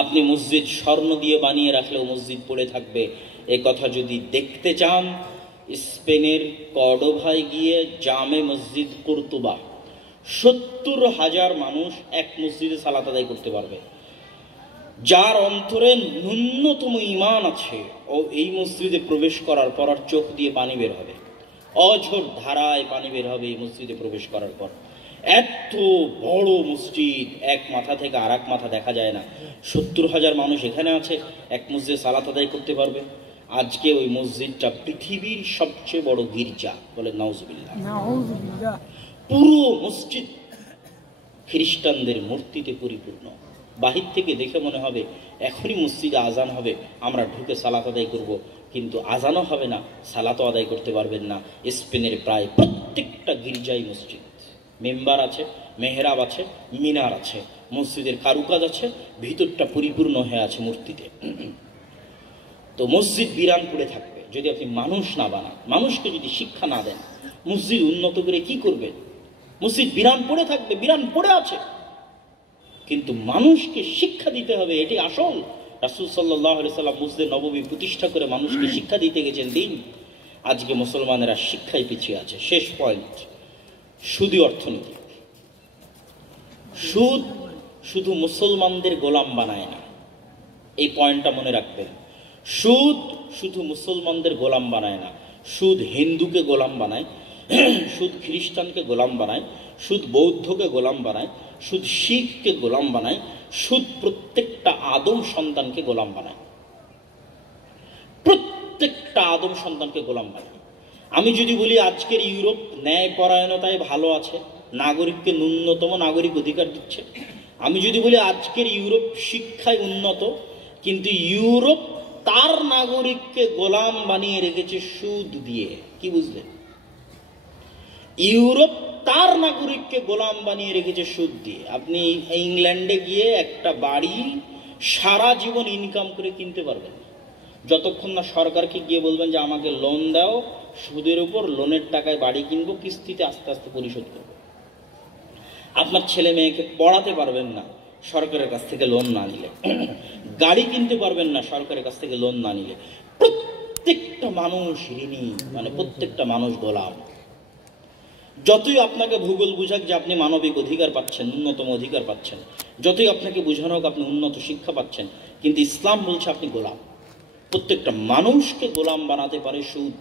আপনি মসজিদ স্বর্ণ দিয়ে বানিয়ে রাখলেও মসজিদ পড়ে থাকবে। এ কথা যদি দেখতে চান, স্পেনের কর্ডোভায় গিয়ে জামে মসজিদ কুরতুবা, 70,000 মানুষ এক মসজিদে সালাত আদায় করতে পারবে। যার অন্তরে ন্যূনতম ঈমান আছে ও এই মসজিদে প্রবেশ করার পর আর চোখ দিয়ে পানি বের হবে, অঝোর ধারায় পানি বের হবে এই মসজিদে প্রবেশ করার পর। এত বড় মসজিদ, এক মাথা থেকে আর এক মাথা দেখা যায় না। 70,000 মানুষ এখানে আছে, এক মসজিদে সালাত আদায় করতে পারবে। আজকে ওই মসজিদটা পৃথিবীর সবচেয়ে বড় গির্জা, বলে নাউজুবিল্লাহ। পুরো মসজিদ খ্রিস্টানদের মূর্তিতে পরিপূর্ণ। বাহির থেকে দেখে মনে হবে এখনই মসজিদে আজান হবে, আমরা ঢুকে সালাত আদায় করব, কিন্তু আজানও হবে না, সালাতও আদায় করতে পারবেন না। স্পেনের প্রায় প্রত্যেকটা গির্জায় মসজিদ, মেম্বার আছে, মেহরাব আছে, মিনার আছে, মসজিদের কারুকাজ আছে, ভিতরটা পরিপূর্ণ হয়ে আছে মূর্তিতে। তো মসজিদ বিরান পড়ে থাকবে যদি আপনি মানুষ না বানান, মানুষকে যদি শিক্ষা না দেন। মসজিদ উন্নত করে কি করবেন? মসজিদ বিরান পড়ে থাকবে, বিরান পড়ে আছে, কিন্তু মানুষকে শিক্ষা দিতে হবে, এটি আসল। রাসূল সাল্লাল্লাহু আলাইহি সাল্লাম মসজিদে নববী প্রতিষ্ঠা করে মানুষকে শিক্ষা দিতে গেছেন দিন। আজকে মুসলমানেরা শিক্ষায় পিছিয়ে আছে। শেষ পয়েন্ট, সুদী অর্থনীতি। সুদ শুধু মুসলমানদের গোলাম বানায় না, এই পয়েন্টটা মনে রাখবেন। সুদ শুধু মুসলমানদের গোলাম বানায় না, সুদ হিন্দুকে গোলাম বানায়, সুদ খ্রিস্টানকে গোলাম বানায়, সুদ বৌদ্ধকে গোলাম বানায়, সুদ শিখকে গোলাম বানায়, সুদ প্রত্যেকটা আদম সন্তানকে গোলাম বানায়, প্রত্যেকটা আদম সন্তানকে গোলাম বানায়। আমি যদি বলি আজকের ইউরোপ ন্যায় পরায়ণতায় ভালো আছে, নাগরিককে ন্যূনতম নাগরিক অধিকার দিচ্ছে, আমি যদি বলি আজকের ইউরোপ শিক্ষায় উন্নত, কিন্তু ইউরোপ তার নাগরিককে গোলাম বানিয়ে রেখেছে সুদ দিয়ে, কি বুঝলেন? ইউরোপ তার নাগরিককে গোলাম বানিয়ে রেখেছে সুদ দিয়ে। আপনি ইংল্যান্ডে গিয়ে একটা বাড়ি সারা জীবন ইনকাম করে কিনতে পারবেন যতক্ষণ না সরকারকে গিয়ে বলবেন যে আমাকে লোন দাও, সুদের উপর লোনের টাকায় বাড়ি কিনবো, কিস্তিতে আস্তে আস্তে পরিশোধ করবো। আপনার ছেলে মেয়েকে পড়াতে পারবেন না সরকারের কাছ থেকে লোন না নিলে, গাড়ি কিনতে পারবেন না সরকারের কাছ থেকে লোন না নিলে। প্রত্যেকটা মানুষ ঋণী, মানে প্রত্যেকটা মানুষ গোলাম। যতই আপনাকে ভূগোল বুঝাক যে আপনি মানবিক অধিকার পাচ্ছেন, ন্যূনতম অধিকার পাচ্ছেন, যতই আপনাকে বোঝানো হোক আপনি উন্নত শিক্ষা পাচ্ছেন, কিন্তু ইসলাম বলছে আপনি গোলাম। প্রত্যেকটা মানুষকে গোলাম বানাতে পারে সুদ।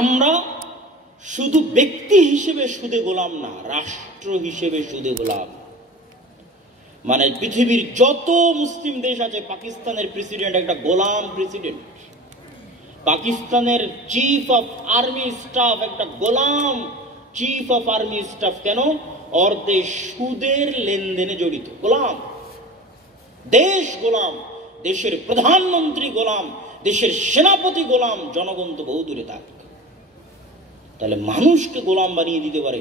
আমরা শুধু ব্যক্তি হিসেবে সুদে গোলাম না, রাষ্ট্র হিসেবে সুদে গোলাম। মানে পৃথিবীর যত মুসলিম দেশ আছে, পাকিস্তানের প্রেসিডেন্ট একটা গোলাম প্রেসিডেন্ট, পাকিস্তানের চিফ অফ আর্মি স্টাফ একটা গোলাম চিফ অফ আর্মি স্টাফ। কেন? ওর দেশ সুদের লেনদেনে জড়িত, গোলাম। দেশ গোলাম, দেশের প্রধানমন্ত্রী গোলাম, দেশের সেনাপতি গোলাম, জনগণ তো বহু দূরে থাক। তাহলে মানুষকে গোলাম বানিয়ে দিতে পারে,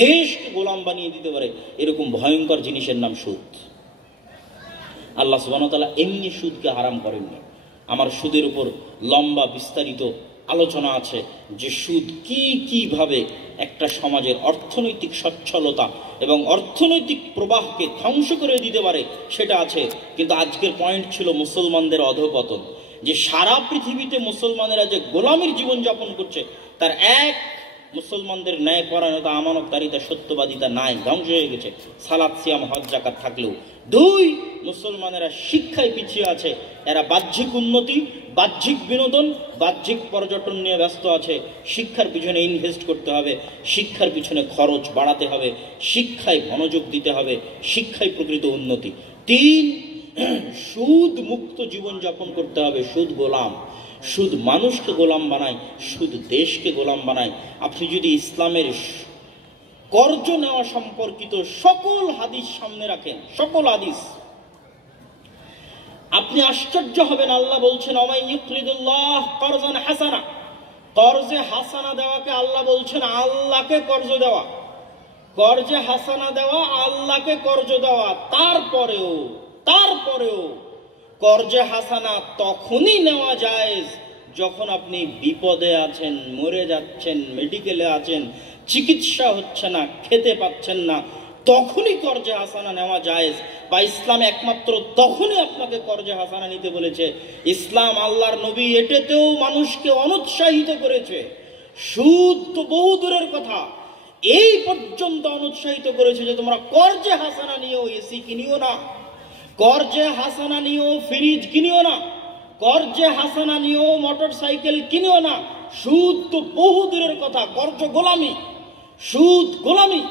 দেশকে গোলাম বানিয়ে দিতে পারে এরকম ভয়ঙ্কর জিনিসের নাম সুদ। আল্লাহ সুবহানাহু ওয়া তাআলা এমনি সুদকে হারাম করেননি। আমার সুদের উপর লম্বা বিস্তারিত আলোচনা আছে যে সুদ কিভাবে একটা সমাজের অর্থনৈতিক সচ্ছলতা এবং অর্থনৈতিক প্রবাহকে ধ্বংস করে দিতে পারে, সেটা আছে। কিন্তু আজকের পয়েন্ট ছিল মুসলমানদের অধঃপতন, যে সারা পৃথিবীতে মুসলমানেরা যে গোলামীর জীবনযাপন করছে, তার এক, মুসলমানদের ন্যায় পরায়ণতা, আমানতদারিতা, সত্যবাদিতা নাই, ধ্বংস হয়ে গেছে সালাত সিয়াম হজ যাকাত থাকলেও। দুই, মুসলমানেরা শিক্ষায় পিছিয়ে আছে, এরা বাহ্যিক উন্নতি, বাহ্যিক বিনোদন, বাহ্যিক পর্যটন নিয়ে ব্যস্ত আছে। শিক্ষার পিছনে ইনভেস্ট করতে হবে, শিক্ষার পিছনে খরচ বাড়াতে হবে, শিক্ষায় মনোযোগ দিতে হবে, শিক্ষায় প্রকৃত উন্নতি। তিন, সুদ মুক্ত জীবনযাপন করতে হবে। সুদ গোলাম, সুদ মানুষকে গোলাম বানায়, সুদ দেশকে গোলাম বানায়। আপনি যদি ইসলামের কর্জ নেওয়া সম্পর্কিত সকল হাদিস সামনে রাখেন, সকল হাদিস, আপনি আশ্চর্য হবেন। আল্লাহ বলছেন ওমাই ইউকরিদুল্লাহ করজান হাসানা, কর্জে হাসানা দেওয়াকে আল্লাহ বলছেন আল্লাহকে কর্জ দেওয়া, কর্জে হাসানা দেওয়া, আল্লাহকে কর্জ দেওয়া। তারপরেও কর্জে হাসানা তখনই নেওয়া যায় যখন আপনি বিপদে আছেন, মরে যাচ্ছেন, মেডিকেলে আছেন, চিকিৎসা হচ্ছে না, খেতে পাচ্ছেন না, তখনই কর্জে হাসানা নেওয়া জায়েজ, বা ইসলাম একমাত্র তখনই আপনাকে কর্জে হাসানা নিতে বলেছে। ইসলাম, আল্লাহর নবী এটাতেও মানুষকে অনুৎসাহিত করেছে। সুদ তো বহু দূরের কথা, এই পর্যন্ত অনুৎসাহিত করেছে যে তোমরা কর্জে হাসানা নিয়েও এসি কিনিও না, কর্জে হাসানা নিয়েও ফ্রিজ কিনিও না, কর্জে হাসানা নিয়েও মোটর সাইকেল কিনিও না। সুদ তো বহু দূরের কথা, কর্জ গোলামি, সুদ গোলামি,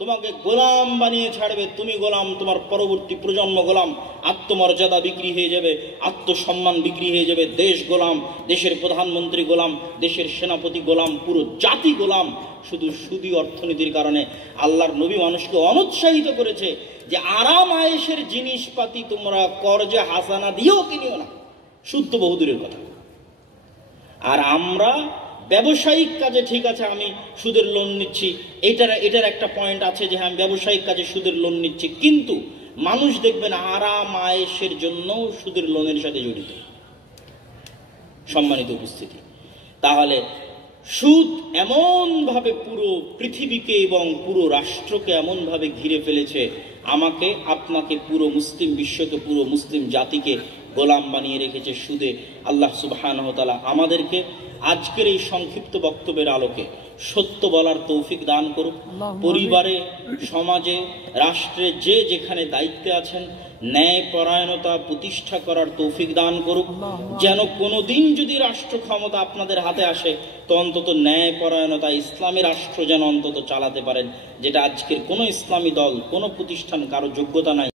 তোমাকে গোলাম বানিয়ে ছাড়বে। তুমি গোলাম, তোমার পরবর্তী প্রজন্ম গোলাম, আত্মমর্যাদা বিক্রি হয়ে যাবে, আত্মসম্মান বিক্রি হয়ে যাবে, দেশ গোলাম, দেশের প্রধানমন্ত্রী গোলাম, দেশের সেনাপতি গোলাম, পুরো জাতি গোলাম, শুধু সুদী অর্থনীতির কারণে। আল্লাহর নবী মানুষকে অনুৎসাহিত করেছে যে আরাম আয়েশের জিনিসপাতি তোমরা কর্জে হাসানা দিয়েও কিনিও না। সুদ তো বহুদূরের কথা। আর আমরা ব্যবসায়িক কাজে, ঠিক আছে আমি সুদের লোন নিচ্ছি, এটার একটা পয়েন্ট আছে যে হ্যাঁ আমি ব্যবসায়িক কাজে সুদের লোন নিচ্ছি, কিন্তু মানুষ দেখবেন আরাম আয়েশের জন্য সুদের লোনের সাথে জড়িত। সম্মানিত উপস্থিতি, তাহলে সুদ এমনভাবে পুরো পৃথিবীকে এবং পুরো রাষ্ট্রকে এমনভাবে ঘিরে ফেলেছে, আমাকে, আপনাকে, পুরো মুসলিম বিশ্বকে, পুরো মুসলিম জাতিকে গোলাম বানিয়ে রেখেছে সুদে। আল্লাহ সুবহানাহু ওয়া তাআলা আমাদেরকে আজকের এই সংক্ষিপ্ত বক্তব্যের আলোকে সত্য বলার তৌফিক দান করুক। পরিবারে, সমাজে, রাষ্ট্রে যে যেখানে দায়িত্বে আছেন, ন্যায় পরায়ণতা প্রতিষ্ঠা করার তৌফিক দান করুক। যেন কোনোদিন যদি রাষ্ট্র ক্ষমতা আপনাদের হাতে আসে, তো অন্তত ন্যায় পরায়ণতা ইসলামী রাষ্ট্র যেন অন্তত চালাতে পারেন, যেটা আজকের কোনো ইসলামী দল, কোনো প্রতিষ্ঠান কারো যোগ্যতা নাই।